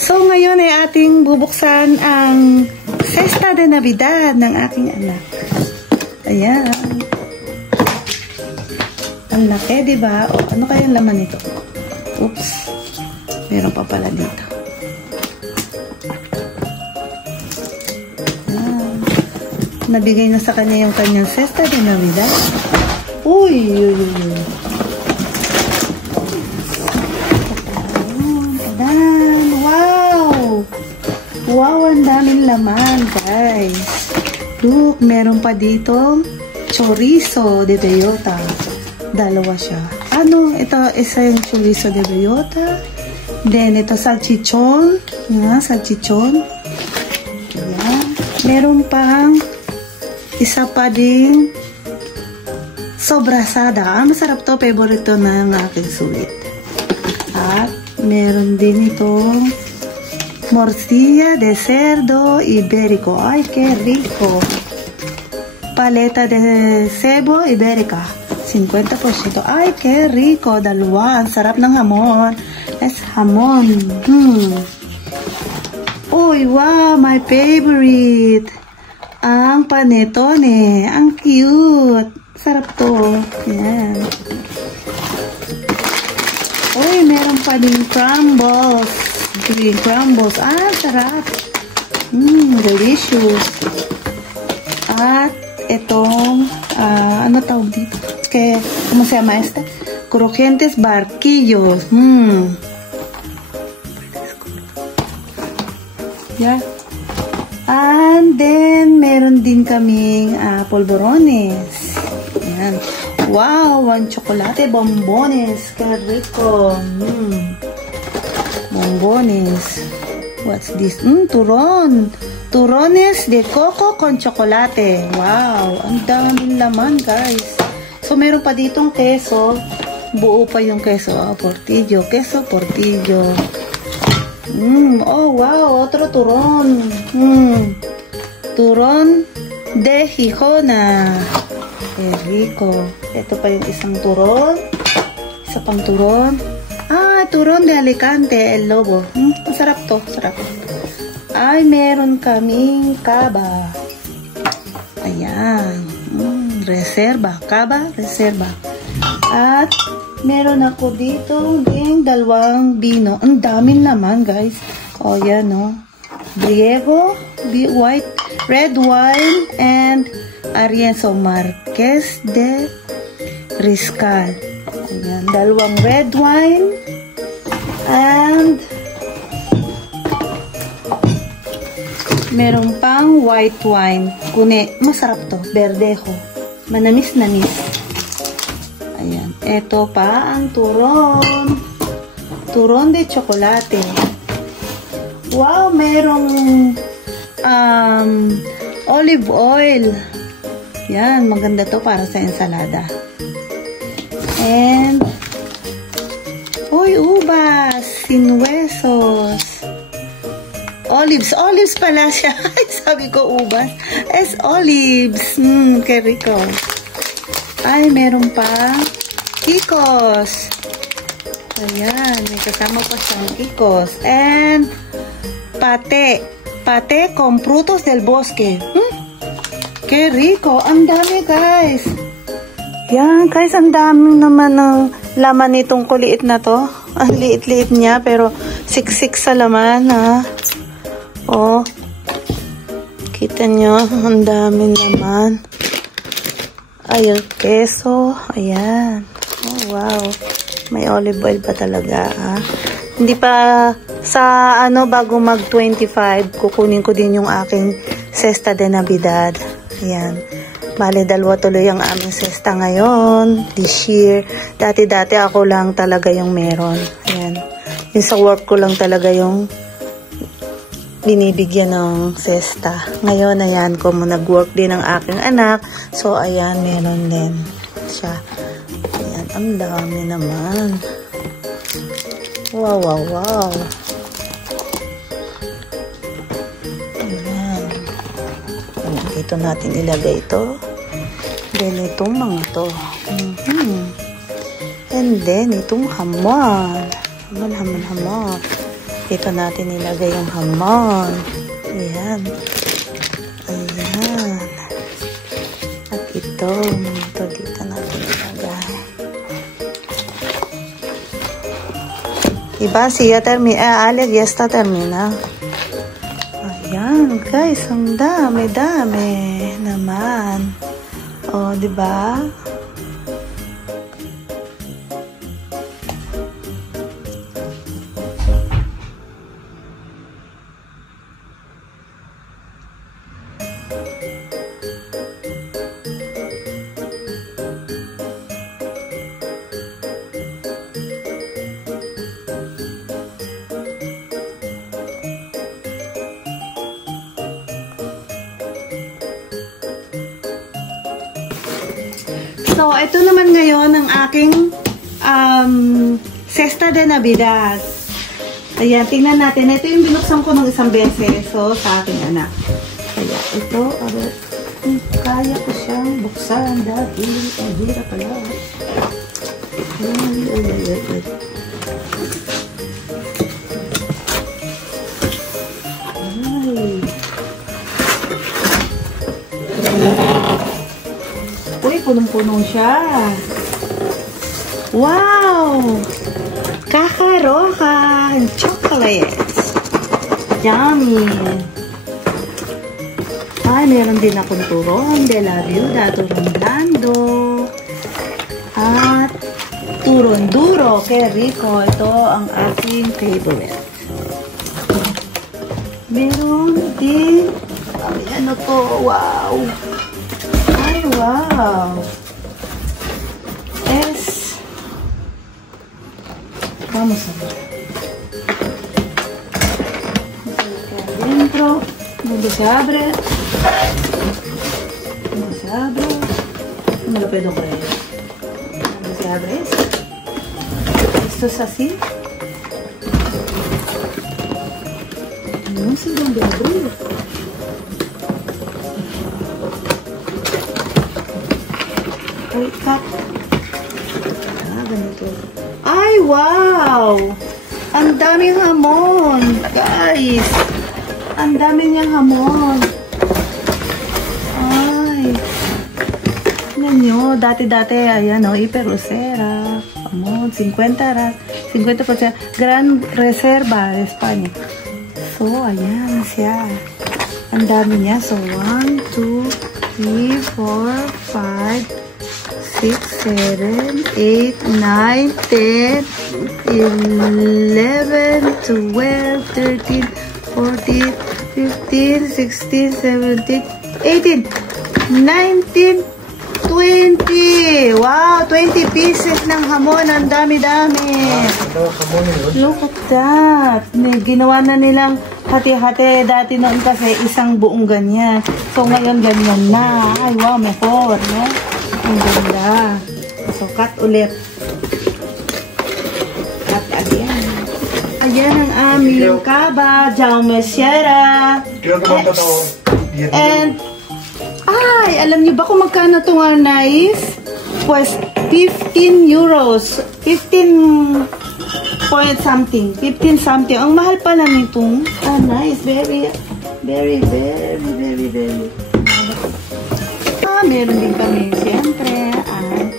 So, ngayon ay ating bubuksan ang Cesta de Navidad ng aking anak. Ayan. Ang laki, diba? O, ano kayang laman nito? Oops. Meron pa pala dito. Ayan. Nabigay na sa kanya yung kanyang Cesta de Navidad. Uy! Wow, ang daming laman, guys. Look, meron pa dito chorizo de bellota. Dalawa siya. Ano? Ito, isa yung chorizo de bellota. Then, ito salchichon. Yan, salchichon. Yan. Meron pang isa pa ding sobrasada. Masarap to. Favorite to ng aking sweet. At, meron din itong morcilla de cerdo ibérico. Ay, qué rico. Paleta de cebo ibérica. 50%. Ay, qué rico. Dalawa. Ang sarap ng hamon. Es hamon. Uy, wow. My favorite. Ang panettone. Ang cute. Sarap to. Yan. Uy, meron pa din crumbles. Green crumbles. Ah, sarap. Delicious. At itong, ano tawag dito? ¿Cómo se llama esta? Crujientes barquillos. Yeah. And then, meron din kaming polvorones. Yan. Wow, ang chocolate bombones. Qué rico. Bombones. What's this? Turon. Turones de coco con chocolate. Wow. Ang daming laman, guys. So, meron pa ditong queso. Buo pa yung queso. Portillo. Queso portillo. Oh, wow. Otro turon. Turon de Gijona. Qué rico. Ito pa yung isang turon. Isa pang turon. Turon de Alicante, el lobo. Sarap to, sarap. Ay, meron kaming kaba. Ayan. Reserva. Kaba, reserva. At, meron ako dito ding dalawang vino. Ang daming naman, guys. O, yan, no. Briego, white, red wine, and Arienzo Marquez de Riscal. Ayan, dalawang red wine. And meron pang white wine. Masarap to. Verdejo. Manamis-namis. Ayan. Ito pa ang turon. Turon de chocolate. Wow, merong olive oil. Yan, maganda to para sa ensalada. And uy, ubas, sin huesos. Olives. Olives pala siya. Sabi ko ubas. Es olives. Qué rico. Ay, meron pa kikos. Ayan, may kasama pa siyang kikos. And pate. Pate con frutos del bosque. Qué rico. Ang dami, guys. Yan, guys, ang dami naman ng laman nitong kuliit na to. Ang liit-liit niya, pero siksik sa laman, ha. Oh. Kita nyo, ang daming laman. Ay, yung keso. Ayan. Oh, wow. May olive oil pa talaga, ha. Hindi pa, sa bago mag-25, kukunin ko din yung aking Cesta de Navidad. Ayan. Bale, dalawa tuloy ang aming cesta ngayon, this year. Dati-dati ako lang talaga yung meron. Ayan. Yung sa work ko lang talaga yung binibigyan ng cesta. Ngayon, ayan, kung nag-work din ang aking anak. So, ayan, meron din siya. Ayan, ang dami naman. Wow, wow, wow. Ayan. Dito natin ilagay ito. Then, itong mga to. And then, itong hamon. Hamon. Dito natin nilagay yung hamon. Ayan. Ayan. At ito dito natin nilagay. Diba? Siya Alex, ya está termina. Ayan, guys. Ang dami naman. O, diba? So, ito naman ngayon ang aking Cesta de Navidad. Ayan, tingnan natin. Ito yung binuksan ko ng isang beses. So, sa aking anak. Kaya, ito, kaya ko siyang buksan dati. Ang hirap pala. Uy, punong-punong siya. Wow! Kakarohan chocolates. Yummy! Ay, meron din akong turon de la viuda, turon blando. At turon duro. Kaya rico. Ito ang aking favorite. Meron din. Ay, ano to? Wow! Ay, wow! Vamos a ver. Adentro. ¿Dónde se abre? ¿Dónde se abre? No me lo puedo creer. ¿Dónde se abre esto? ¿Esto es así? No sé dónde abrir. Ay, cut. Ganito. Ay, wow! Ang daming hamon, guys. Ang dami niyang hamon. Ay. Tignan nyo, dati-dati, ayan o, hiperosera. Hamon, 50%. Gran Reserva de España. So, ayan siya. Ang dami niya. So, 1, 2, 3, 4, 5, 6, 7, 8, 9, 10, 11, 12, 13, 14, 15, 16, 17, 18, 19, 20. Wow, 20 pieces ng hamon. Ang dami-dami. Look at that. Ginawa na nilang hati-hati. Dati noon kasi isang buong ganyan. So, ngayon ganyan na. Ay, wow, mejor. No? Ang ganda. So, cut ulit. Cut again. Ayan ang aming kaba. Jaume Sierra. And, ay, alam niyo ba kung magkano itong arnais? Pues, 15 euros. 15 point something. 15 something. Ang mahal pala nitong arnais. Very. Meron din kami, siyempre, ang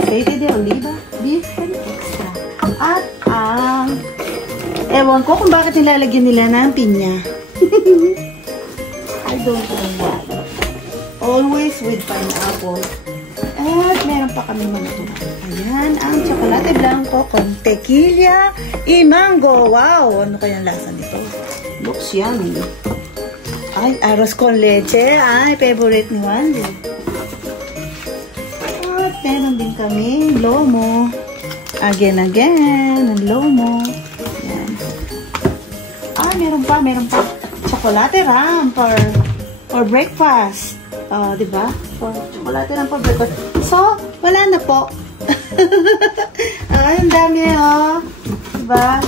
aceite de oliva, virgen extra. At ang, ewan ko kung bakit nilalagyan nila ng pinya. I don't know why. Always with pineapple. At meron pa kami mga ito. Ayan, ang chocolate blanco con tequila y mango. Wow! Ano kayang lasa nito? Looks yummy. Ay, arroz con leche. Ay, favorite ni Wandy. Meron din kami lomo. Again, ang lomo. Yan. Ah, meron pa. Chocolate ram for breakfast. Diba? For chocolate ram for breakfast. So, wala na po. Ang dami, oh. Diba?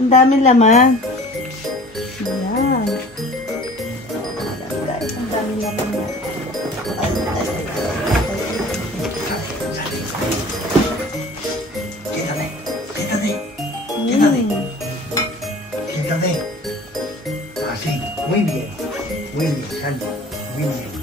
Ang dami laman. Ayan. Ang dami laman yan. café. Así, muy bien, Sandy, muy bien.